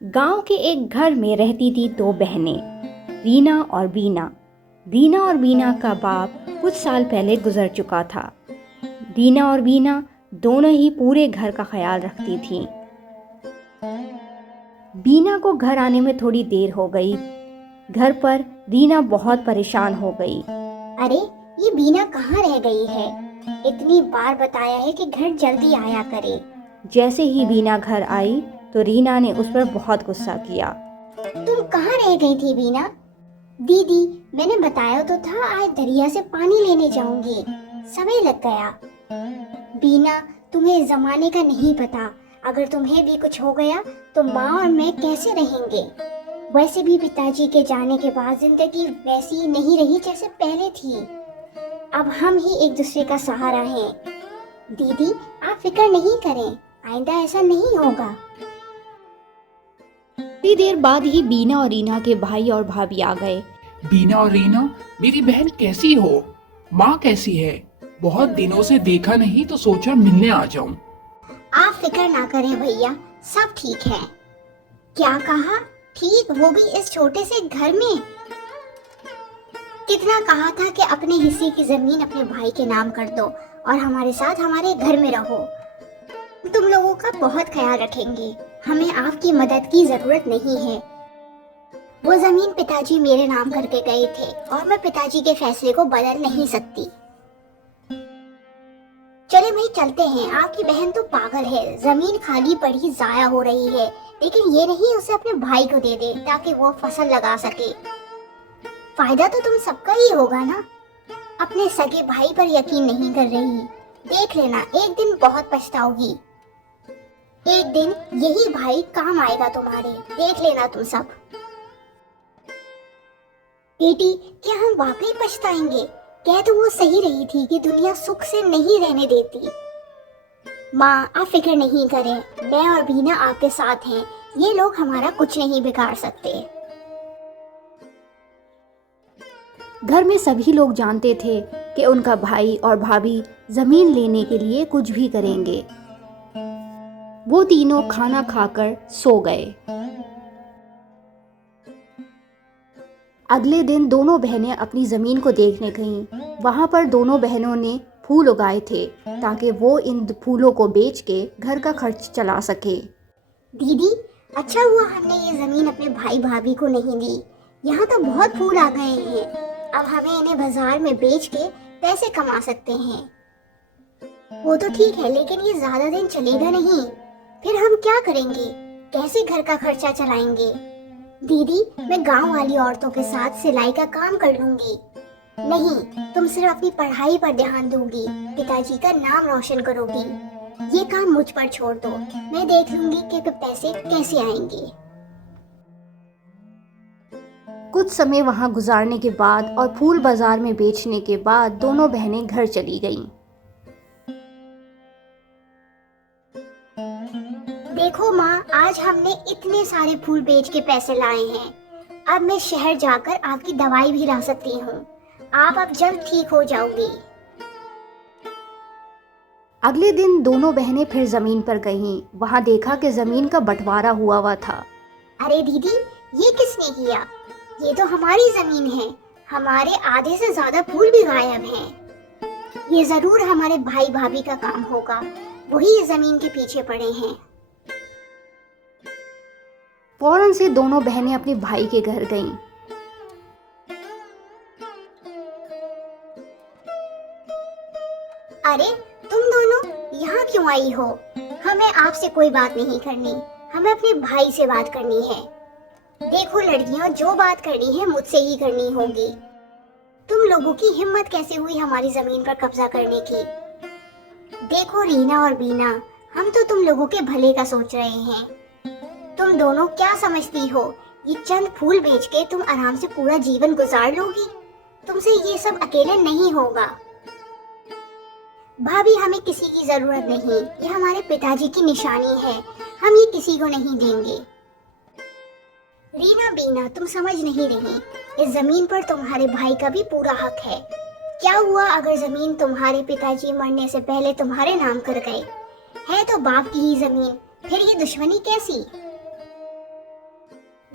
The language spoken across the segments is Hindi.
गांव के एक घर में रहती थी दो बहनें, रीना और बीना। रीना और बीना का बाप कुछ साल पहले गुजर चुका था। रीना और बीना दोनों ही पूरे घर का ख्याल रखती थीं। बीना को घर आने में थोड़ी देर हो गई। घर पर रीना बहुत परेशान हो गई। अरे, ये बीना कहाँ रह गई है? इतनी बार बताया है कि घर जल्दी आया करे। जैसे ही बीना घर आई तो रीना ने उस पर बहुत गुस्सा किया। तुम कहाँ रह गई थी बीना? दीदी, मैंने बताया तो था आज दरिया से पानी लेने जाऊंगी, समय लग गया। बीना, तुम्हें इस जमाने का नहीं पता। अगर तुम्हें भी कुछ हो गया तो माँ और मैं कैसे रहेंगे? वैसे भी पिताजी के जाने के बाद जिंदगी वैसी नहीं रही जैसे पहले थी। अब हम ही एक दूसरे का सहारा हैं। दीदी, आप फिक्र नहीं करें, आइंदा ऐसा नहीं होगा। थोड़ी देर बाद ही बीना और रीना के भाई और भाभी आ गए। बीना और रीना, मेरी बहन कैसी हो? माँ कैसी है? बहुत दिनों से देखा नहीं तो सोचा मिलने आ जाऊं। आप फिक्र ना करें भैया, सब ठीक है। क्या कहा? ठीक, वो भी इस छोटे से घर में? कितना कहा था कि अपने हिस्से की जमीन अपने भाई के नाम कर दो और हमारे साथ हमारे घर में रहो। तुम लोगों का बहुत ख्याल रखेंगे, हमें आपकी मदद की जरूरत नहीं है। वो जमीन पिताजी मेरे नाम करके गए थे और मैं पिताजी के फैसले को बदल नहीं सकती। चले भाई, चलते हैं। आपकी बहन तो पागल है, जमीन खाली पड़ी जाया हो रही है, लेकिन ये नहीं उसे अपने भाई को दे दे ताकि वो फसल लगा सके। फायदा तो तुम सबका ही होगा ना। अपने सगे भाई पर यकीन नहीं कर रही, देख लेना एक दिन बहुत पछताओगी। एक दिन यही भाई काम आएगा तुम्हारे, देख लेना तुम सब। बेटी, क्या हम वाकई पछताएंगे? कह तो वो सही रही थी कि दुनिया सुख से नहीं रहने देती। माँ, आप फिक्र नहीं करें, मैं और बीना आपके साथ हैं। ये लोग हमारा कुछ नहीं बिगाड़ सकते। घर में सभी लोग जानते थे कि उनका भाई और भाभी जमीन लेने के लिए कुछ भी करेंगे। वो तीनों खाना खाकर सो गए। अगले दिन दोनों बहनें अपनी जमीन को देखने गईं। वहां पर दोनों बहनों ने फूल उगाए थे ताकि वो इन फूलों को बेच के घर का खर्च चला सके। दीदी, अच्छा हुआ हमने ये जमीन अपने भाई भाभी को नहीं दी। यहाँ तो बहुत फूल आ गए हैं, अब हमें इन्हें बाजार में बेच के पैसे कमा सकते हैं। वो तो ठीक है, लेकिन ये ज्यादा दिन चलेगा नहीं। फिर हम क्या करेंगे? कैसे घर का खर्चा चलाएंगे? दीदी, मैं गांव वाली औरतों के साथ सिलाई का काम कर लूंगी। नहीं, तुम सिर्फ अपनी पढ़ाई पर ध्यान दोगी, पिताजी का नाम रोशन करोगी। ये काम मुझ पर छोड़ दो, मैं देख लूंगी कि पैसे कैसे आएंगे। कुछ समय वहां गुजारने के बाद और फूल बाजार में बेचने के बाद दोनों बहनें घर चली गईं। देखो माँ, आज हमने इतने सारे फूल बेच के पैसे लाए हैं। अब मैं शहर जाकर आपकी दवाई भी ला सकती हूँ। आप अब जल्द ठीक हो जाओगी। अगले दिन दोनों बहनें फिर जमीन पर गईं। वहां देखा कि जमीन का बंटवारा हुआ था। अरे दीदी, ये किसने किया? ये तो हमारी जमीन है, हमारे आधे से ज्यादा फूल भी गायब हैं। ये जरूर हमारे भाई भाभी का काम होगा, वही इस जमीन के पीछे पड़े हैं। फौरन से दोनों बहनें अपने भाई के घर गईं। अरे, तुम दोनों यहाँ क्यों आई हो? हमें आपसे कोई बात नहीं करनी, हमें अपने भाई से बात करनी है। देखो लड़कियों, जो बात करनी है मुझसे ही करनी होगी। तुम लोगों की हिम्मत कैसे हुई हमारी जमीन पर कब्जा करने की? देखो रीना और बीना, हम तो तुम लोगों के भले का सोच रहे हैं। तुम दोनों क्या समझती हो, ये चंद फूल बेच के तुम आराम से पूरा जीवन गुजार लोगी? तुमसे ये सब अकेले नहीं होगा। भाभी, हमें किसी की जरूरत नहीं, ये हमारे पिताजी की निशानी है, हम ये किसी को नहीं देंगे। रीना बीना, तुम समझ नहीं रही, इस जमीन पर तुम्हारे भाई का भी पूरा हक है। क्या हुआ अगर जमीन तुम्हारे पिताजी मरने से पहले तुम्हारे नाम कर गए? है तो बाप की ही जमीन, फिर ये दुश्मनी कैसी?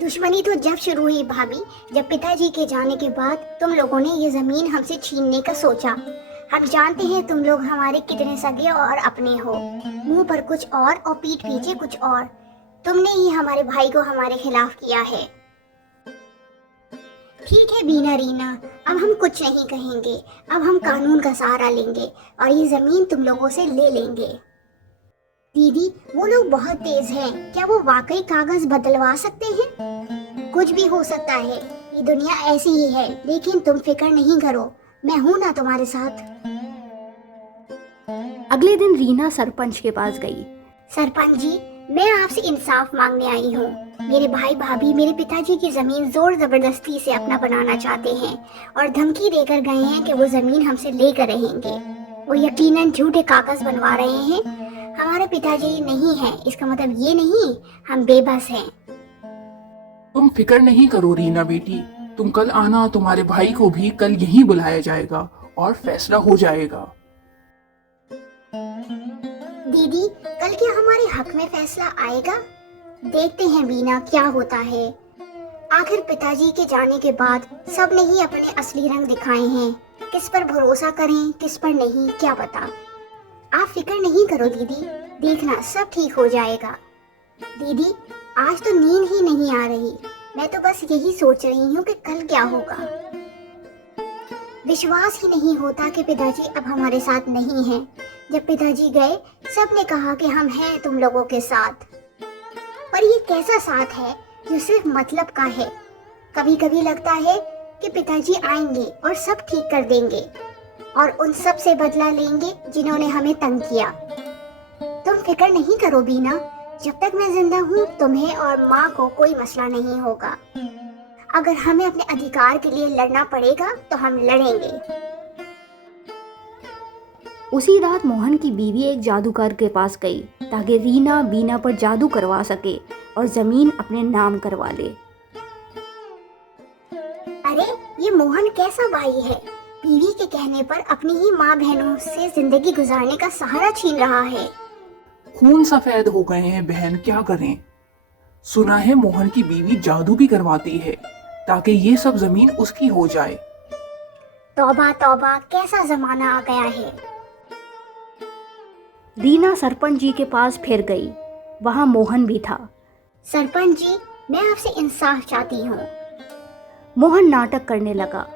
दुश्मनी तो जब शुरू हुई भाभी, जब पिताजी के जाने के बाद तुम लोगों ने ये जमीन हमसे छीनने का सोचा। हम जानते हैं तुम लोग हमारे कितने सगे और अपने हो। मुंह पर कुछ और पीठ पीछे कुछ और। तुमने ही हमारे भाई को हमारे खिलाफ किया है। ठीक है बीना रीना, अब हम कुछ नहीं कहेंगे। अब हम कानून का सहारा लेंगे और ये जमीन तुम लोगों से ले लेंगे। दीदी, वो लोग बहुत तेज हैं। क्या वो वाकई कागज बदलवा सकते हैं? कुछ भी हो सकता है, ये दुनिया ऐसी ही है। लेकिन तुम फिक्र नहीं करो, मैं हूं ना तुम्हारे साथ। अगले दिन रीना सरपंच के पास गई। सरपंच जी, मैं आपसे इंसाफ मांगने आई हूँ। मेरे भाई भाभी मेरे पिताजी की जमीन जोर जबरदस्ती से अपना बनाना चाहते हैं और धमकी देकर गए हैं कि वो जमीन हमसे लेकर रहेंगे। वो यकीनन झूठे कागज बनवा रहे हैं। हमारे पिताजी नहीं है, इसका मतलब ये नहीं हम बेबस हैं। तुम फिक्र नहीं करो रीना बेटी, तुम कल आना, तुम्हारे भाई को भी कल यहीं बुलाया जाएगा और फैसला हो जाएगा। दीदी, कल क्या हमारे हक में फैसला आएगा? देखते हैं बीना क्या होता है। आखिर पिताजी के जाने के बाद सबने ही अपने असली रंग दिखाए हैं। किस पर भरोसा करें किस पर नहीं, क्या पता। आप फिक्र नहीं करो दीदी, देखना सब ठीक हो जाएगा। दीदी, आज तो नींद ही नहीं आ रही। मैं तो बस यही सोच रही हूँ कि कल क्या होगा। विश्वास ही नहीं होता कि पिताजी अब हमारे साथ नहीं हैं। जब पिताजी गए सबने कहा कि हम हैं तुम लोगों के साथ, पर ये कैसा साथ है जो सिर्फ मतलब का है। कभी कभी लगता है कि पिताजी आएंगे और सब ठीक कर देंगे और उन सब से बदला लेंगे जिन्होंने हमें तंग किया। तुम फिक्र नहीं करो बीना, जब तक मैं जिंदा हूँ तुम्हें और माँ को कोई मसला नहीं होगा। अगर हमें अपने अधिकार के लिए लड़ना पड़ेगा तो हम लड़ेंगे। उसी रात मोहन की बीवी एक जादूगर के पास गई ताकि रीना बीना पर जादू करवा सके और जमीन अपने नाम करवा ले। अरे, ये मोहन कैसा भाई है? बीवी के कहने पर अपनी ही माँ बहनों से जिंदगी गुजारने का सहारा छीन रहा है। खून सफेद हो गए हैं बहन, क्या करें। सुना है मोहन की बीवी जादू भी करवाती है ताकि ये सब जमीन उसकी हो जाए। तौबा तौबा, कैसा जमाना आ गया है। रीना सरपंच जी के पास फिर गई। वहाँ मोहन भी था। सरपंच जी, मैं आपसे इंसाफ चाहती हूँ। मोहन नाटक करने लगा।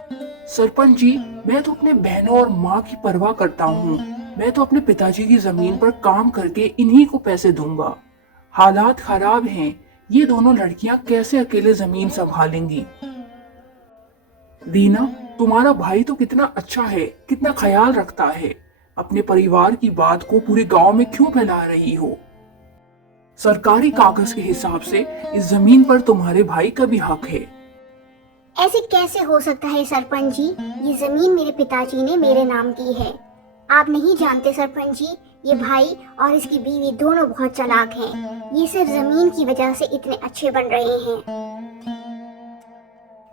सरपंच जी, मैं तो अपने बहनों और माँ की परवाह करता हूँ। मैं तो अपने पिताजी की जमीन पर काम करके इन्हीं को पैसे दूंगा। हालात खराब हैं, ये दोनों लड़कियां कैसे अकेले जमीन संभालेंगी। रीना, तुम्हारा भाई तो कितना अच्छा है, कितना ख्याल रखता है। अपने परिवार की बात को पूरे गांव में क्यों फैला रही हो? सरकारी कागज के हिसाब से इस जमीन पर तुम्हारे भाई का भी हक है। ऐसे कैसे हो सकता है सरपंच जी? ये जमीन मेरे पिताजी ने मेरे नाम की है। आप नहीं जानते सरपंच जी, ये भाई और इसकी बीवी दोनों बहुत चालाक हैं। ये सिर्फ जमीन की वजह से इतने अच्छे बन रहे हैं।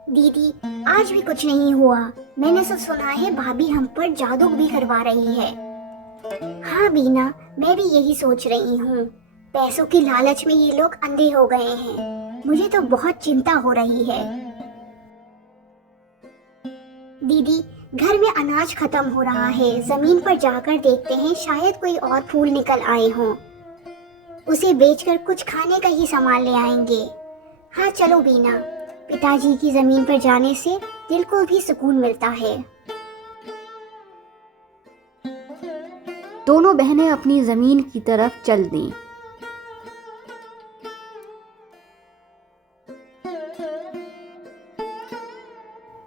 दीदी, आज भी कुछ नहीं हुआ। मैंने सब सुना है भाभी हम पर जादू भी करवा रही है। हाँ बीना, मैं भी यही सोच रही हूँ। पैसों की लालच में ये लोग अंधे हो गए हैं। मुझे तो बहुत चिंता हो रही है। दीदी, घर में अनाज खत्म हो रहा है। जमीन पर जाकर देखते हैं, शायद कोई और फूल निकल आए हों। उसे बेचकर कुछ खाने का ही सामान ले आएंगे। हाँ चलो बीना, पिताजी की जमीन पर जाने से दिल को भी सुकून मिलता है। दोनों बहनें अपनी जमीन की तरफ चल दी।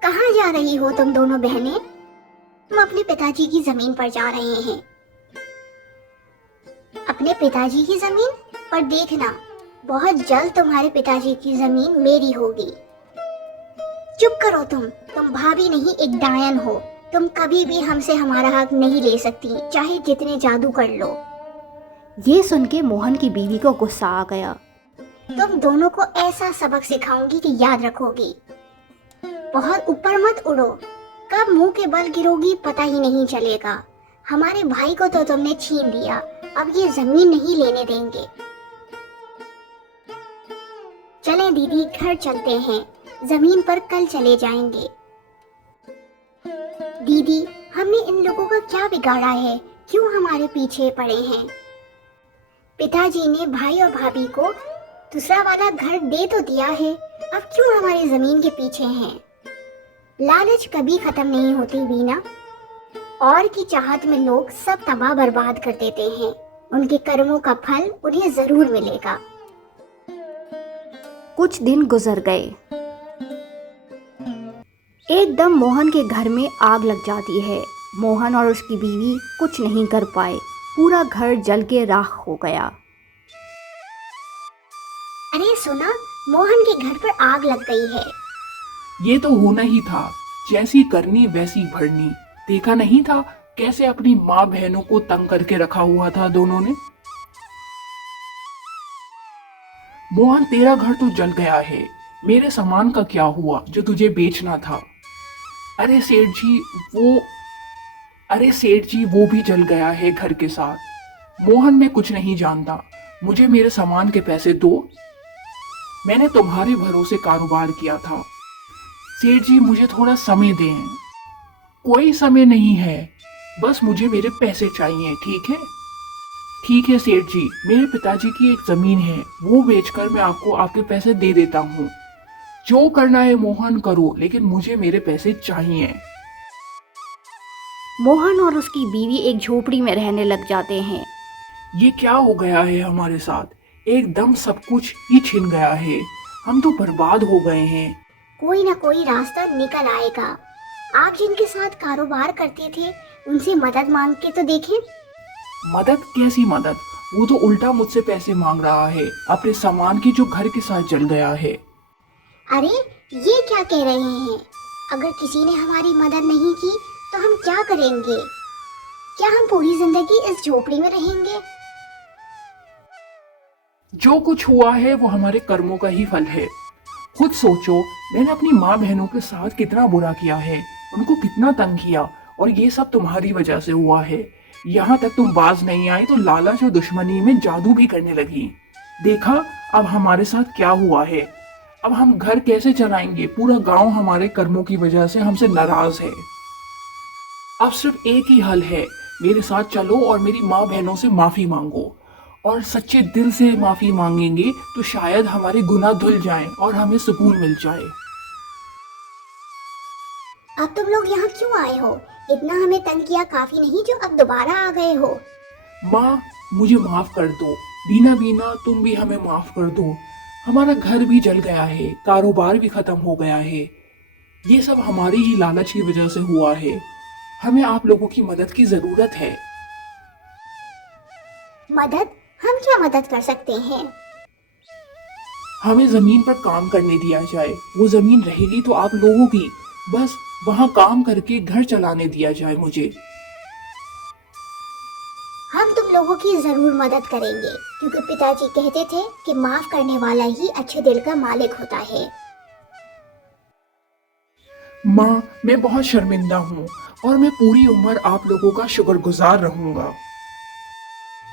कहाँ जा रही हो तुम दोनों बहनें? हम अपने पिताजी की जमीन पर जा रहे हैं। अपने पिताजी की जमीन पर? देखना, बहुत जल्द तुम्हारे पिताजी की जमीन मेरी होगी। चुप करो तुम भाभी नहीं, एक डायन हो। तुम कभी भी हमसे हमारा हक नहीं ले सकती, चाहे जितने जादू कर लो। ये सुन के मोहन की बीवी को गुस्सा आ गया। तुम दोनों को ऐसा सबक सिखाऊंगी कि याद रखोगी। बहुत ऊपर मत उड़ो, कब मुंह के बल गिरोगी पता ही नहीं चलेगा। हमारे भाई को तो तुमने छीन लिया, अब ये जमीन नहीं लेने देंगे। चलें दीदी, घर चलते हैं, जमीन पर कल चले जाएंगे। दीदी, हमने इन लोगों का क्या बिगाड़ा है, क्यों हमारे पीछे पड़े हैं? पिताजी ने भाई और भाभी को दूसरा वाला घर दे तो दिया है, अब क्यों हमारी जमीन के पीछे हैं? लालच कभी खत्म नहीं होती वीना। और की चाहत में लोग सब तबाह बर्बाद कर देते हैं। उनके कर्मों का फल उन्हें जरूर मिलेगा। कुछ दिन गुजर गए। एकदम मोहन के घर में आग लग जाती है। मोहन और उसकी बीवी कुछ नहीं कर पाए, पूरा घर जल के राख हो गया। अरे सुना, मोहन के घर पर आग लग गई है। ये तो होना ही था, जैसी करनी वैसी भरनी। देखा नहीं था कैसे अपनी माँ बहनों को तंग करके रखा हुआ था दोनों ने। मोहन, तेरा घर तो जल गया है, मेरे सामान का क्या हुआ जो तुझे बेचना था? अरे सेठ जी, वो भी जल गया है घर के साथ। मोहन, मैं कुछ नहीं जानता, मुझे मेरे सामान के पैसे दो। मैंने तुम्हारे भरोसे कारोबार किया था। सेठ जी, मुझे थोड़ा समय दें। कोई समय नहीं है, बस मुझे मेरे पैसे चाहिए, ठीक है? ठीक है सेठ जी, मेरे पिताजी की एक जमीन है, वो बेचकर मैं आपको आपके पैसे दे देता हूँ। जो करना है मोहन करो, लेकिन मुझे मेरे पैसे चाहिए। मोहन और उसकी बीवी एक झोपड़ी में रहने लग जाते हैं। ये क्या हो गया है हमारे साथ? एकदम सब कुछ ही छिन गया है, हम तो बर्बाद हो गए हैं। कोई ना कोई रास्ता निकल आएगा। आप जिनके साथ कारोबार करते थे, उनसे मदद मांग के तो देखें। मदद? कैसी मदद? वो तो उल्टा मुझसे पैसे मांग रहा है अपने सामान की जो घर के साथ जल गया है। अरे ये क्या कह रहे हैं? अगर किसी ने हमारी मदद नहीं की तो हम क्या करेंगे? क्या हम पूरी जिंदगी इस झोपड़ी में रहेंगे? जो कुछ हुआ है वो हमारे कर्मों का ही फल है। खुद सोचो, मैंने अपनी माँ बहनों के साथ कितना बुरा किया है, उनको कितना तंग किया, और ये सब तुम्हारी वजह से हुआ है। यहाँ तक तुम बाज नहीं आई तो लालच और दुश्मनी में जादू भी करने लगी। देखा अब हमारे साथ क्या हुआ है। अब हम घर कैसे चलाएंगे? पूरा गांव हमारे कर्मों की वजह से हमसे नाराज है। अब सिर्फ एक ही हल है, मेरे साथ चलो और मेरी माँ बहनों से माफी मांगो। और सच्चे दिल से माफी मांगेंगे तो शायद हमारे गुनाह धुल जाएं और हमें सुकून मिल जाए। अब तुम लोग यहाँ क्यों आए हो? इतना हमें तंग किया काफी नहीं जो अब दोबारा आ गए हो? माँ, मुझे माफ कर दो। बीना, तुम भी हमें माफ कर दो। हमारा घर भी जल गया है, कारोबार भी खत्म हो गया है। ये सब हमारी ही लालच की वजह से हुआ है। हमें आप लोगों की मदद की जरूरत है। मदद? हम क्या मदद कर सकते हैं? हमें जमीन पर काम करने दिया जाए। वो जमीन रहेगी तो आप लोगों की, बस वहाँ काम करके घर चलाने दिया जाए मुझे। हम तुम लोगों की जरूर मदद करेंगे, क्योंकि पिताजी कहते थे कि माफ करने वाला ही अच्छे दिल का मालिक होता है। माँ, मैं बहुत शर्मिंदा हूँ और मैं पूरी उम्र आप लोगों का शुक्रगुजार रहूंगा।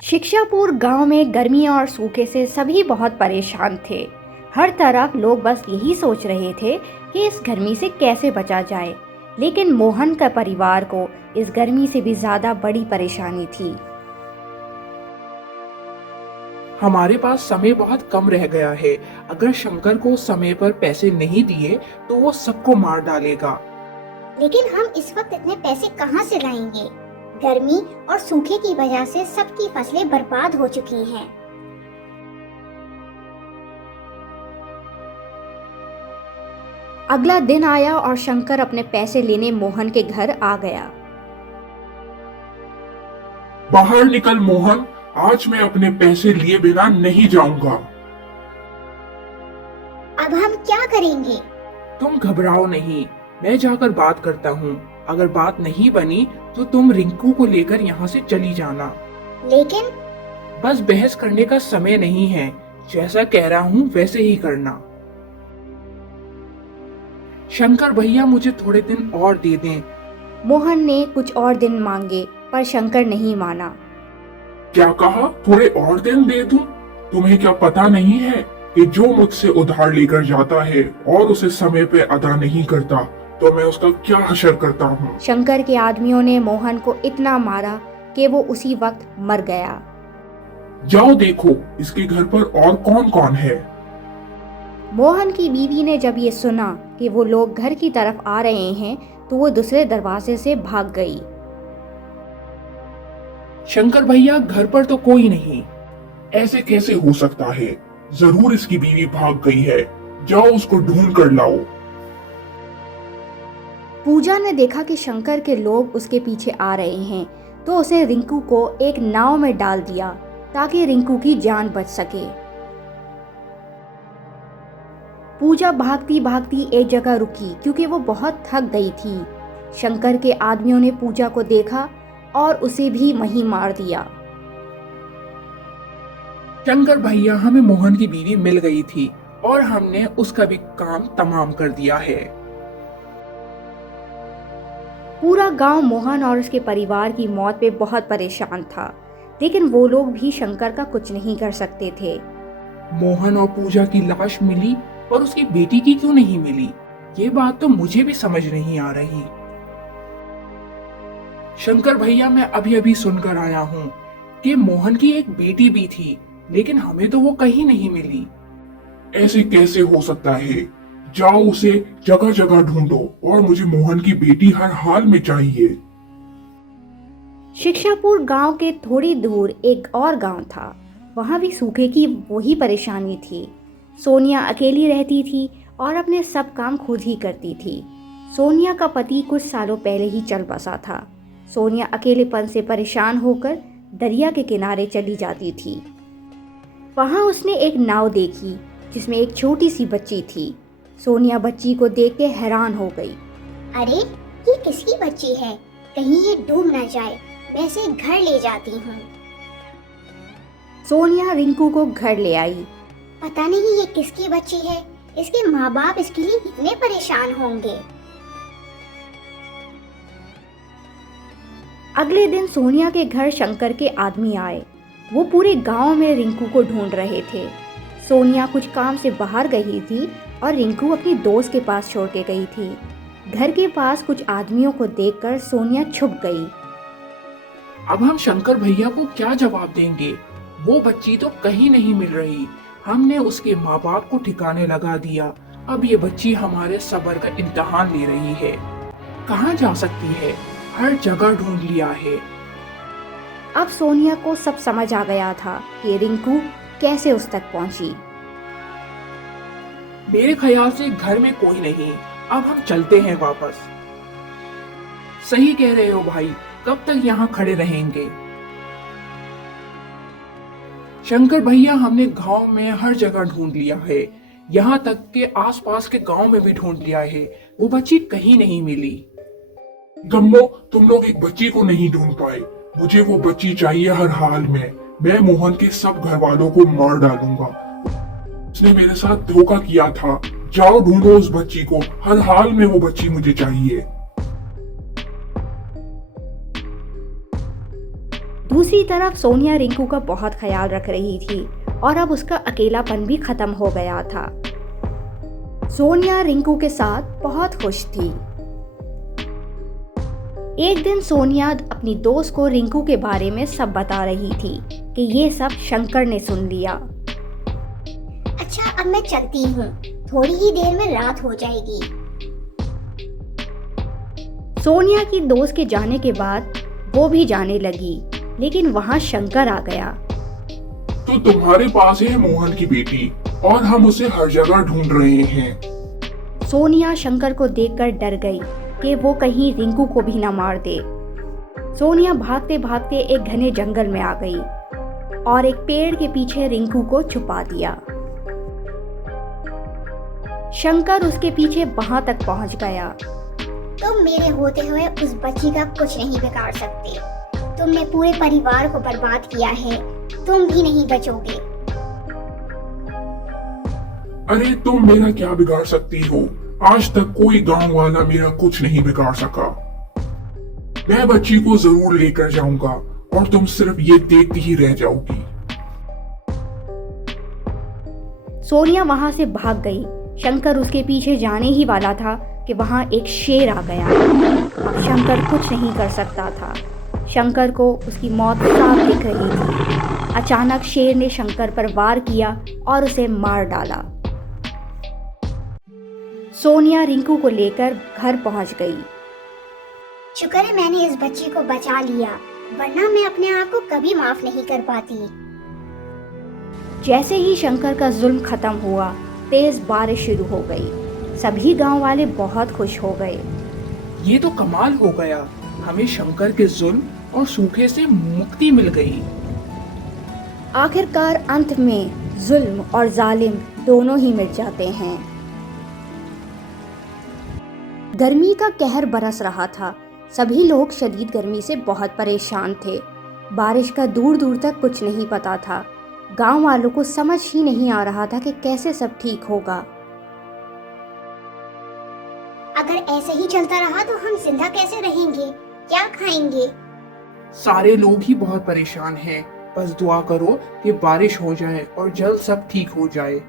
शिक्षापुर गांव में गर्मी और सूखे से सभी बहुत परेशान थे। हर तरफ लोग बस यही सोच रहे थे कि इस गर्मी से कैसे बचा जाए, लेकिन मोहन का परिवार को इस गर्मी से भी ज्यादा बड़ी परेशानी थी। हमारे पास समय बहुत कम रह गया है। अगर शंकर को समय पर पैसे नहीं दिए तो वो सबको मार डालेगा। लेकिन हम इस वक्त इतने पैसे कहाँ से लाएंगे? गर्मी और सूखे की वजह से सबकी फसलें बर्बाद हो चुकी हैं। अगला दिन आया और शंकर अपने पैसे लेने मोहन के घर आ गया। बाहर निकल मोहन, आज मैं अपने पैसे लिए बिना नहीं जाऊंगा। अब हम क्या करेंगे? तुम घबराओ नहीं, मैं जाकर बात करता हूँ। अगर बात नहीं बनी तो तुम रिंकू को लेकर यहाँ से चली जाना। लेकिन बस बहस करने का समय नहीं है, जैसा कह रहा हूँ वैसे ही करना। शंकर भैया, मुझे थोड़े दिन और दे दें। मोहन ने कुछ और दिन मांगे पर शंकर नहीं माना। क्या कहा? थोड़े और दिन दे दूं? तुम्हें क्या पता नहीं है कि जो मुझसे उधार लेकर जाता है और उसे समय पे अदा नहीं करता तो मैं उसका क्या हशर करता हूँ। शंकर के आदमियों ने मोहन को इतना मारा कि वो उसी वक्त मर गया। जाओ देखो इसके घर पर और कौन कौन है। मोहन की बीवी ने जब ये सुना कि वो लोग घर की तरफ आ रहे हैं तो वो दूसरे दरवाजे से भाग गई। शंकर भैया घर पर तो कोई नहीं। ऐसे कैसे हो सकता है, जरूर इसकी बीवी भाग गई है, जाओ उसको ढूंढ कर लाओ। पूजा ने देखा कि शंकर के लोग उसके पीछे आ रहे हैं तो उसने रिंकू को एक नाव में डाल दिया ताकि रिंकू की जान बच सके। पूजा भागती भागती एक जगह रुकी क्योंकि वो बहुत थक गई थी। शंकर के आदमियों ने पूजा को देखा और उसे भी वहीं मार दिया। शंकर भैया, हमें मोहन की बीवी मिल गई थी और हमने उसका भी काम तमाम कर दिया है। पूरा गांव मोहन और उसके परिवार की मौत पे बहुत परेशान था, लेकिन वो लोग भी शंकर का कुछ नहीं कर सकते थे। मोहन और पूजा की लाश मिली और उसकी बेटी की क्यों नहीं मिली, ये बात तो मुझे भी समझ नहीं आ रही। शंकर भैया, मैं अभी अभी सुनकर आया हूँ कि मोहन की एक बेटी भी थी, लेकिन हमें तो वो कहीं नहीं मिली। ऐसे कैसे हो सकता है, जाओ उसे जगह जगह ढूंढो और मुझे मोहन की बेटी हर हाल में चाहिए। शिक्षापुर गांव के थोड़ी दूर एक और गांव था। वहां भी सूखे की वही परेशानी थी। सोनिया अकेली रहती थी और अपने सब काम खुद ही करती थी। सोनिया का पति कुछ सालों पहले ही चल बसा था। सोनिया अकेलेपन से परेशान होकर दरिया के किनारे चली जाती थी। वहां उसने एक नाव देखी जिसमें एक छोटी सी बच्ची थी। सोनिया बच्ची को देख के हैरान हो गई। अरे ये किसकी बच्ची है, कहीं ये डूब न जाए, मैं इसे घर ले जाती हूँ। सोनिया रिंकू को घर ले आई। पता नहीं ये किसकी बच्ची है, इसके माँ बाप इसके लिए कितने परेशान होंगे। अगले दिन सोनिया के घर शंकर के आदमी आए। वो पूरे गांव में रिंकू को ढूंढ रहे थे। सोनिया कुछ काम से बाहर गई थी और रिंकू अपनी दोस्त के पास छोड़ के गई थी। घर के पास कुछ आदमियों को देखकर सोनिया छुप गई। अब हम शंकर भैया को क्या जवाब देंगे? वो बच्ची तो कहीं नहीं मिल रही। हमने उसके माँ बाप को ठिकाने लगा दिया। अब ये बच्ची हमारे सब्र का इम्तिहान ले रही है। कहाँ जा सकती है? हर जगह ढूंढ लिया है। अब सोनिया को सब समझ आ गया था कि रिंकू कैसे उस तक पहुंची। मेरे ख्याल से घर में कोई नहीं। अब हम चलते हैं वापस। सही कह रहे हो भाई, कब तक यहाँ खड़े रहेंगे? शंकर भैया, हमने गांव में हर जगह ढूंढ लिया है, यहाँ तक के आसपास के गांव में भी ढूंढ लिया है। वो बच्ची कहीं नहीं मिली। गम्मो, तुम लोग एक बच्ची को नहीं ढूंढ पाए। मुझे वो बच्ची चाहिए हर हाल में। मैं मोहन के सब घर वालों को मार डालूंगा। उसने मेरे साथ धोखा किया था। जाओ ढूंढो उस बच्ची को, हर हाल में वो बच्ची मुझे चाहिए। दूसरी तरफ सोनिया रिंकू का बहुत ख्याल रख रही थी और अब उसका अकेलापन भी खत्म हो गया था। सोनिया रिंकू के साथ बहुत खुश थी। एक दिन सोनिया अपनी दोस्त को रिंकू के बारे में सब बता रही थी कि ये सब शंकर ने सुन लिया। अच्छा अब मैं चलती हूँ, थोड़ी ही देर में रात हो जाएगी। सोनिया की दोस्त के जाने के बाद वो भी जाने लगी, लेकिन वहाँ शंकर आ गया। तो तुम्हारे पास है मोहन की बेटी और हम उसे हर जगह ढूंढ रहे हैं। सोनिया शंकर को देखकर डर गई कि वो कहीं रिंकू को भी न मार दे। सोनिया भागते भागते एक घने जंगल में आ गई और एक पेड़ के पीछे रिंकू को छुपा दिया। शंकर उसके पीछे वहां तक पहुंच गया। तुम मेरे होते हुए उस बच्ची का कुछ नहीं बिगाड़ सकते। तुमने पूरे परिवार को बर्बाद किया है, तुम भी नहीं बचोगे। अरे तुम मेरा क्या बिगाड़ सकती हो? आज तक कोई गांव वाला मेरा कुछ नहीं बिगाड़ सका। मैं बच्ची को जरूर लेकर जाऊंगा और तुम सिर्फ ये देखती ही रह जाओगी। सोनिया वहां से भाग गई। शंकर उसके पीछे जाने ही वाला था कि वहां एक शेर आ गया। अब शंकर कुछ नहीं कर सकता था। शंकर को उसकी मौत साफ दिख रही थी। अचानक शेर ने शंकर पर वार किया और उसे मार डाला। सोनिया रिंकू को लेकर घर पहुंच गई। शुक्र है मैंने इस बच्ची को बचा लिया, वरना मैं अपने आप को कभी माफ नहीं कर पाती। जैसे ही शंकर का जुल्म खत्म हुआ, तेज बारिश शुरू हो गई। सभी गांव वाले बहुत खुश हो गए। ये तो कमाल हो गया, हमें शंकर के जुल्म और सूखे से मुक्ति मिल गई। आखिरकार अंत में जुल्म और जालिम दोनों ही मिट जाते हैं। गर्मी का कहर बरस रहा था। सभी लोग शदीद गर्मी से बहुत परेशान थे। बारिश का दूर दूर तक कुछ नहीं पता था। गांव वालों को समझ ही नहीं आ रहा था कि कैसे सब ठीक होगा। अगर ऐसे ही चलता रहा तो हम जिंदा कैसे रहेंगे, क्या खाएंगे? सारे लोग ही बहुत परेशान हैं। बस दुआ करो कि बारिश हो जाए और जल्द सब ठीक हो जाए।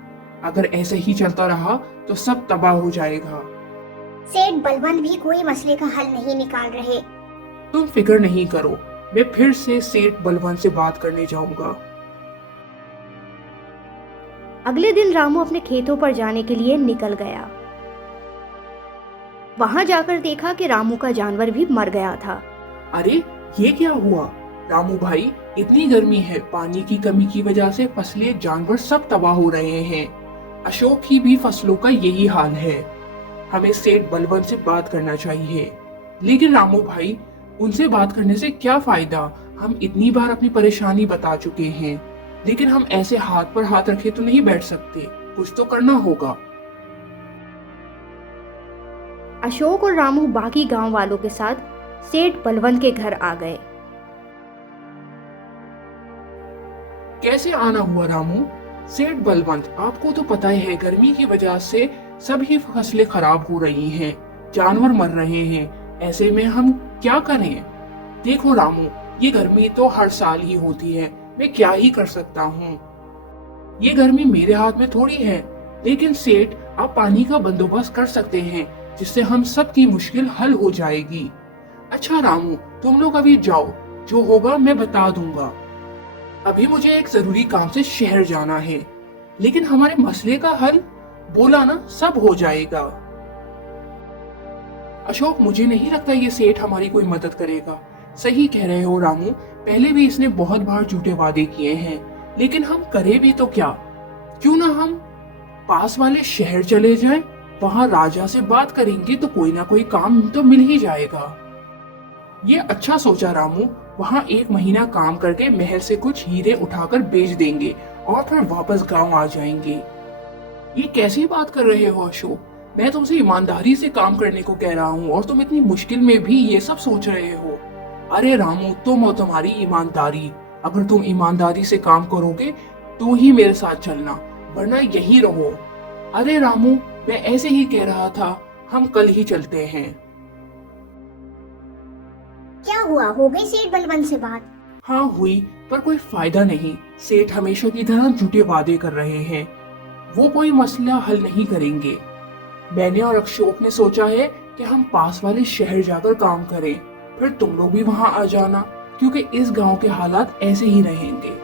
अगर ऐसे ही चलता रहा तो सब तबाह हो जाएगा। सेठ बलवंत भी कोई मसले का हल नहीं निकाल रहे। तुम फिक्र नहीं करो, मैं फिर से सेठ बलवंत से बात करने जाऊंगा। अगले दिन रामू अपने खेतों पर जाने के लिए निकल गया। वहां जाकर देखा कि रामू का जानवर भी मर गया था। अरे ये क्या हुआ रामू भाई, इतनी गर्मी है, पानी की कमी की वजह से फसलें जानवर सब तबाह हो रहे हैं। अशोक की भी फसलों का यही हाल है। हमें सेठ बलवंत से बात करना चाहिए। लेकिन रामू भाई, उनसे बात करने से क्या फायदा? हम इतनी बार अपनी परेशानी बता चुके हैं, लेकिन हम ऐसे हाथ पर हाथ रखे तो नहीं बैठ सकते, कुछ तो करना होगा। अशोक और रामू बाकी गांव वालों के साथ सेठ बलवंत के घर आ गए। कैसे आना हुआ रामू? सेठ बलवंत, आपको तो पता ही है गर्मी की वजह से सभी फसलें खराब हो रही हैं, जानवर मर रहे हैं। ऐसे में हम क्या करें? देखो रामू, ये गर्मी तो हर साल ही होती है, मैं क्या ही कर सकता हूँ। ये गर्मी मेरे हाथ में थोड़ी है। लेकिन सेठ, आप पानी का बंदोबस्त कर सकते हैं, जिससे हम सब की मुश्किल हल हो जाएगी। अच्छा रामू, तुम लोग अभी जाओ, जो होगा मैं बता दूंगा। अभी मुझे एक जरूरी काम से शहर जाना है। लेकिन हमारे मसले का हल बोला ना, सब हो जाएगा। अशोक, मुझे नहीं लगता ये सेठ हमारी कोई मदद करेगा। सही कह रहे हो रामू, पहले भी इसने बहुत बार झूठे वादे किए हैं, लेकिन हम करें भी तो क्या? क्यों ना हम पास वाले शहर चले जाएं, वहां राजा से बात करेंगे तो कोई ना कोई काम तो मिल ही जाएगा। ये अच्छा सोचा रामू, वहां 1 महीना काम करके महल से कुछ हीरे उठाकर बेच देंगे और फिर वापस गांव आ जाएंगे। ये कैसी बात कर रहे हो अशोक? मैं तुमसे ईमानदारी से काम करने को कह रहा हूँ और तुम इतनी मुश्किल में भी ये सब सोच रहे हो। अरे रामू, तुम और तुम्हारी ईमानदारी, अगर तुम ईमानदारी से काम करोगे तो ही मेरे साथ चलना, वरना यही रहो। अरे रामू, मैं ऐसे ही कह रहा था, हम कल ही चलते हैं। क्या हुआ, हो गई सेठ बलवंत से बात? हाँ हुई, पर कोई फायदा नहीं। सेठ हमेशा की तरह झूठे वादे कर रहे हैं, वो कोई मसला हल नहीं करेंगे। मैंने और अशोक ने सोचा है कि हम पास वाले शहर जाकर काम करें, फिर तुम लोग भी वहां आ जाना, क्योंकि इस गांव के हालात ऐसे ही रहेंगे।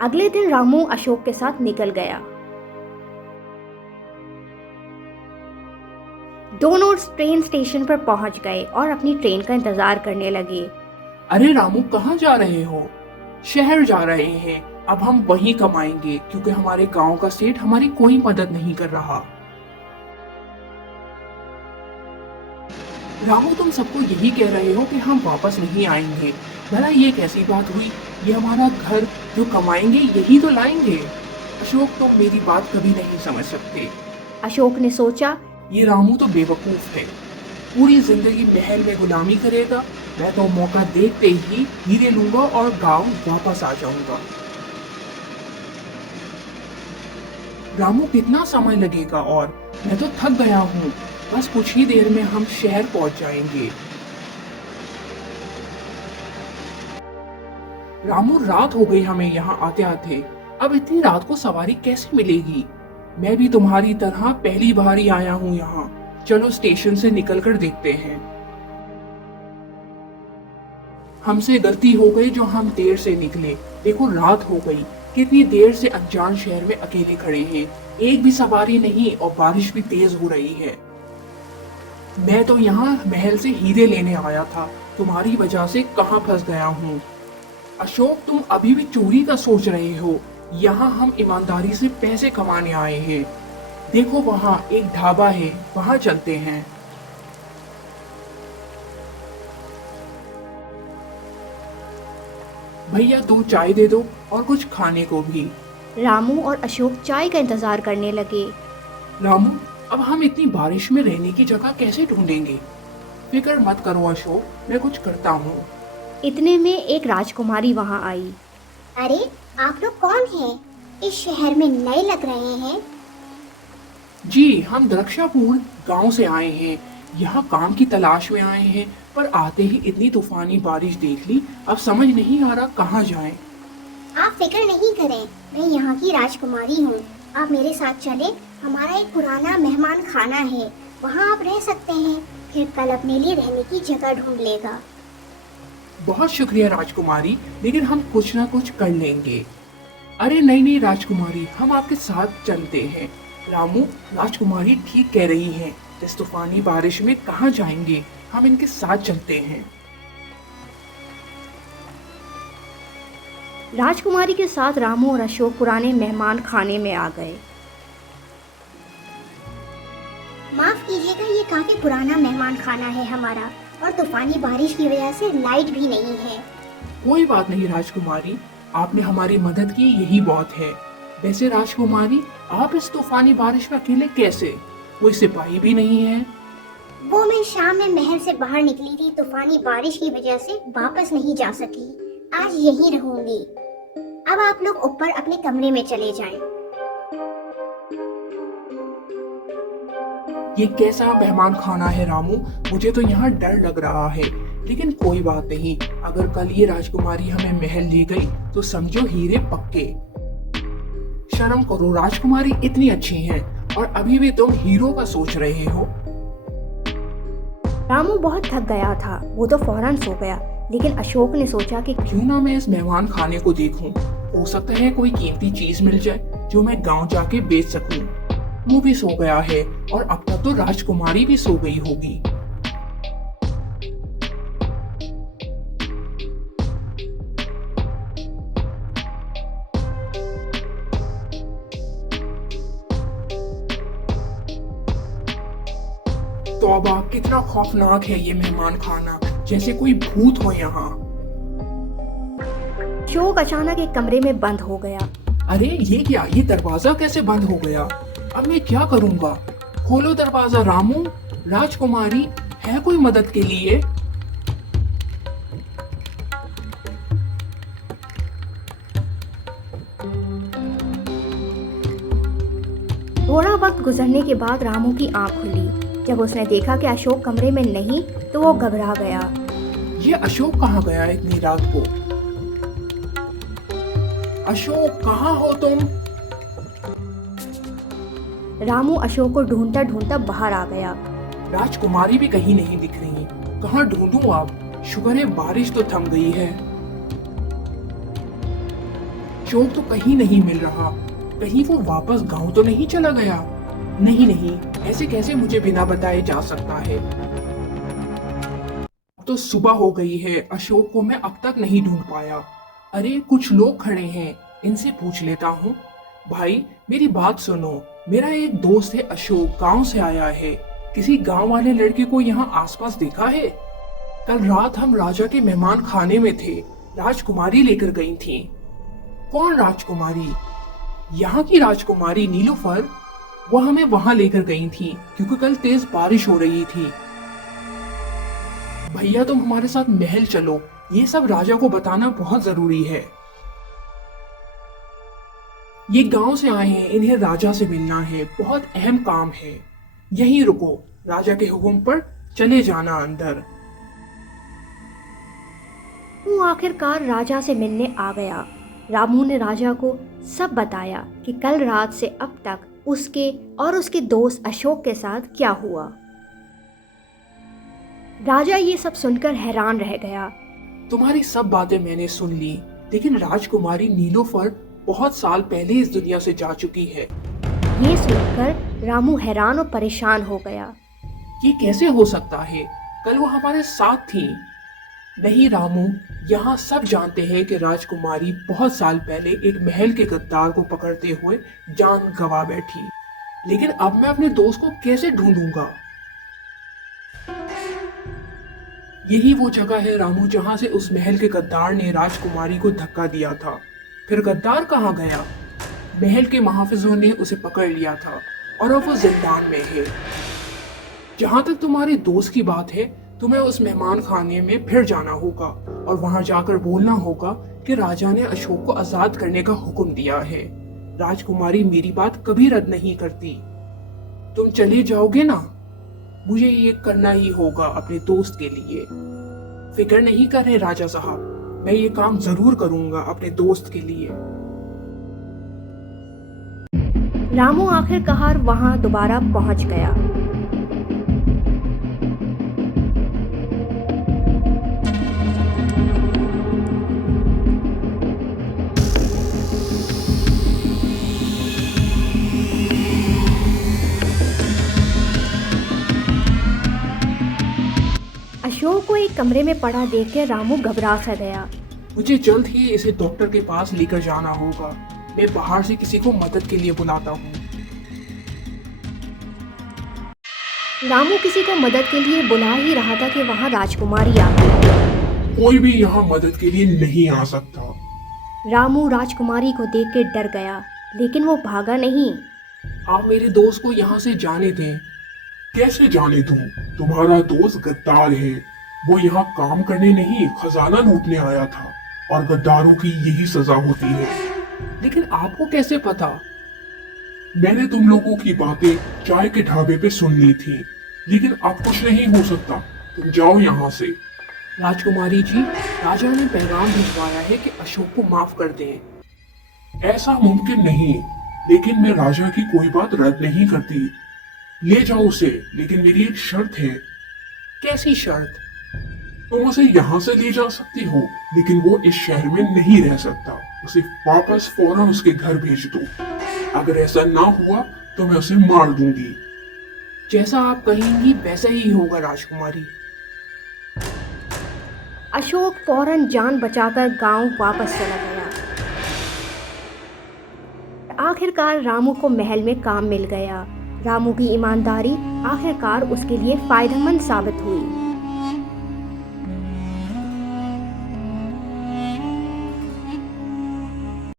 अगले दिन रामू अशोक के साथ निकल गया। दोनों ट्रेन स्टेशन पर पहुंच गए और अपनी ट्रेन का इंतजार करने लगे। अरे रामू, कहाँ जा रहे हो? शहर जा रहे हैं। अब हम वहीं कमाएंगे, क्योंकि हमारे गांव का सेठ हमारी कोई मदद नहीं कर रहा। रामू, तुम सबको यही कह रहे हो कि हम वापस नहीं आएंगे। भला ये कैसी बात हुई? ये हमारा घर, जो कमाएंगे यही तो लाएंगे। अशोक, तुम मेरी बात कभी नहीं समझ सकते। अशोक ने सोचा, ये रामू तो बेवकूफ है, पूरी जिंदगी महल में गुलामी करेगा। मैं तो मौका देखते ही हीरे लूंगा और गांव वापस आ जाऊंगा। रामू, कितना समय लगेगा? और मैं तो थक गया हूँ। बस कुछ ही देर में हम शहर पहुंच जाएंगे। रामू, रात हो गई हमें यहाँ आते आते। अब इतनी रात को सवारी कैसे मिलेगी? मैं भी तुम्हारी तरह पहली बार ही आया हूँ यहाँ। चलो स्टेशन से निकलकर देखते हैं। हमसे गलती हो गई जो हम देर से निकले। देखो रात हो गई, कितनी देर से अनजान शहर में अकेले खड़े हैं। एक भी सवारी नहीं और बारिश भी तेज हो रही है। मैं तो यहाँ महल से हीरे लेने आया था, तुम्हारी वजह से कहाँ फंस गया हूँ। अशोक, तुम अभी भी चोरी का सोच रहे हो? यहाँ हम ईमानदारी से पैसे कमाने आए हैं। देखो वहाँ एक ढाबा है, वहाँ चलते हैं। भैया 2 चाय दे दो और कुछ खाने को भी। रामू और अशोक चाय का इंतजार करने लगे। रामू, अब हम इतनी बारिश में रहने की जगह कैसे ढूंढेंगे? फिक्र मत करो अशोक, मैं कुछ करता हूँ। इतने में एक राजकुमारी वहां आई। अरे आप लोग कौन हैं? इस शहर में नए लग रहे हैं। जी, हम द्रक्षापुर गांव से आए हैं। यहाँ काम की तलाश में आए हैं, पर आते ही इतनी तूफानी बारिश देख ली, अब समझ नहीं आ रहा कहाँ जाएं। आप फिक्र नहीं करें, मैं यहाँ की राजकुमारी हूँ। आप मेरे साथ चले, हमारा एक पुराना मेहमान खाना है, वहाँ आप रह सकते हैं। फिर कल अपने लिए रहने की जगह ढूंढ लेगा। बहुत शुक्रिया राजकुमारी, लेकिन हम कुछ ना कुछ कर लेंगे। अरे नहीं नहीं राजकुमारी, हम आपके साथ चलते हैं। रामू, राजकुमारी ठीक कह रही हैं। इस तूफानी बारिश में कहाँ जाएंगे, हम इनके साथ चलते हैं। राजकुमारी के साथ रामू और अशोक पुराने मेहमान खाने में आ गए। माफ कीजिएगा, ये काफी पुराना मेहमान खाना है हमारा, और तूफानी बारिश की वजह से लाइट भी नहीं है। कोई बात नहीं राजकुमारी, आपने हमारी मदद की, यही बहुत है। वैसे राजकुमारी, आप इस तूफानी बारिश में अकेले कैसे? कोई सिपाही भी नहीं है? वो मैं शाम में महल से बाहर निकली थी, तूफानी बारिश की वजह से वापस नहीं जा सकी। आज यहीं रहूंगी। अब आप लोग ऊपर अपने कमरे में चले जाएं। ये कैसा मेहमान खाना है रामू? मुझे तो यहाँ डर लग रहा है, लेकिन कोई बात नहीं। अगर कल ये राजकुमारी हमें महल ले गई तो समझो हीरे पक्के। शर्म करो राजकुमारी, इतनी अच्छी हैं और अभी भी तुम हीरो का सोच रहे हो। रामू बहुत थक गया था, वो तो फौरन सो गया। लेकिन अशोक ने सोचा कि क्यों ना मैं इस मेहमान खाने को देखूं, हो सकता है कोई कीमती चीज मिल जाए जो मैं गांव जाके बेच सकूं। वो भी सो गया है और अब तक तो राजकुमारी भी सो गई होगी। तौबा, कितना खौफनाक है ये मेहमान खाना, जैसे कोई भूत हो यहाँ। अशोक अचानक एक कमरे में बंद हो गया। अरे ये क्या, ये दरवाजा कैसे बंद हो गया? अब मैं क्या करूँगा? खोलो दरवाजा रामू। राजकुमारी, है कोई मदद के लिए? थोड़ा वक्त गुजरने के बाद रामू की आंख खुली। जब उसने देखा कि अशोक कमरे में नहीं तो वो घबरा गया। ये अशोक कहाँ गया इतनी रात को? अशोक, कहाँ हो तुम? रामू अशोक को ढूंढता ढूंढता बाहर आ गया। राजकुमारी भी कहीं नहीं दिख रही। कहाँ ढूंढूं अब? शुक्र है बारिश तो थम गई है। अशोक तो कहीं नहीं मिल रहा। कहीं वो वापस गांव तो नहीं चला गया? नहीं नहीं, ऐसे कैसे मुझे बिना बताए जा सकता है? तो सुबह हो गई है, अशोक को मैं अब तक नहीं ढूंढ पाया। अरे कुछ लोग खड़े हैं, इनसे पूछ लेता हूँ। भाई मेरी बात सुनो, मेरा एक दोस्त है अशोक, गांव से आया है। किसी गांव वाले लड़के को यहाँ आसपास देखा है? कल रात हम राजा के मेहमान खाने में थे, राजकुमारी लेकर गई थी। कौन राजकुमारी? यहाँ की राजकुमारी नीलूफर। वो हमें वहां लेकर गई थी क्योंकि कल तेज बारिश हो रही थी। भैया तुम हमारे साथ महल चलो, ये सब राजा को बताना बहुत जरूरी है। ये गांव से आए हैं, इन्हें राजा से मिलना है, बहुत अहम काम है। यहीं रुको, राजा के हुक्म पर चले जाना अंदर। वो आखिरकार राजा से मिलने आ गया। रामू ने राजा को सब बताया कि कल रात से अब तक उसके और उसके दोस्त अशोक के साथ क्या हुआ। राजा ये सब सुनकर हैरान रह गया। तुम्हारी सब बातें मैंने सुन ली, लेकिन राजकुमारी नीलोफर बहुत साल पहले इस दुनिया से जा चुकी है। ये सुनकर रामू हैरान और परेशान हो गया। ये कैसे हो सकता है? कल वो हमारे साथ थी। नहीं रामू, यहाँ सब जानते हैं कि राजकुमारी बहुत साल पहले एक महल के गद्दार को पकड़ते हुए जान गंवा बैठी। लेकिन अब मैं अपने दोस्त को कैसे ढूंढूंगा? यही वो जगह है रामू जहाँ से उस महल के गद्दार ने राजकुमारी को धक्का दिया था। फिर गद्दार कहाँ गया? महल के मुहाफिजों ने उसे पकड़ लिया था और अब वो जिंदान में है। जहाँ तक तुम्हारे दोस्त की बात है, तुम्हें उस मेहमान खाने में फिर जाना होगा और वहां जाकर बोलना होगा कि राजा ने अशोक को आजाद करने का हुक्म दिया है। राजकुमारी मेरी बात कभी रद्द नहीं करती। तुम चले जाओगे ना? मुझे ये करना ही होगा अपने दोस्त के लिए। फिक्र नहीं कर रहे राजा साहब, मैं ये काम जरूर करूंगा अपने दोस्त के लिए। रामू आखिरकार वहां दोबारा पहुंच गया। अशोक को एक कमरे में पड़ा देखकर रामू घबरा सा गया। मुझे जल्द ही इसे डॉक्टर के पास लेकर जाना होगा। मैं बाहर से किसी को मदद के लिए बुलाता हूँ। रामू किसी को मदद के लिए बुला ही रहा था कि वहां राजकुमारी आ गई। कोई भी यहाँ मदद के लिए नहीं आ सकता। रामू राजकुमारी को देखकर डर गया, लेकिन वो भागा नहीं। आप मेरे दोस्त को यहाँ से जाने दें। कैसे जाने दूं? तुम्हारा दोस्त गद्दार है। वो यहाँ काम करने नहीं, खजाना लूटने आया था और गद्दारों की यही सजा होती है। लेकिन आपको कैसे पता? मैंने तुम लोगों की बातें चाय के ढाबे पे सुन ली थी, लेकिन अब कुछ नहीं हो सकता। तुम जाओ यहाँ से। राजकुमारी जी, राजा ने पैगाम भिजवाया है कि अशोक को माफ कर दें। ऐसा मुमकिन नहीं, लेकिन मैं राजा की कोई बात रद्द नहीं करती। ले जाओ उसे, लेकिन मेरी एक शर्त है। कैसी शर्त? तुम उसे यहाँ से ले जा सकती हो, लेकिन वो इस शहर में नहीं रह सकता। उसे वापस फौरन उसके घर भेज दो। अगर ऐसा ना हुआ तो मैं उसे मार दूंगी। जैसा आप कहेंगी वैसा ही होगा राजकुमारी। अशोक फौरन जान बचाकर गांव वापस चला गया। आखिरकार रामू को महल में काम मिल गया। रामू की ईमानदारी आखिरकार उसके लिए फायदेमंद साबित हुई।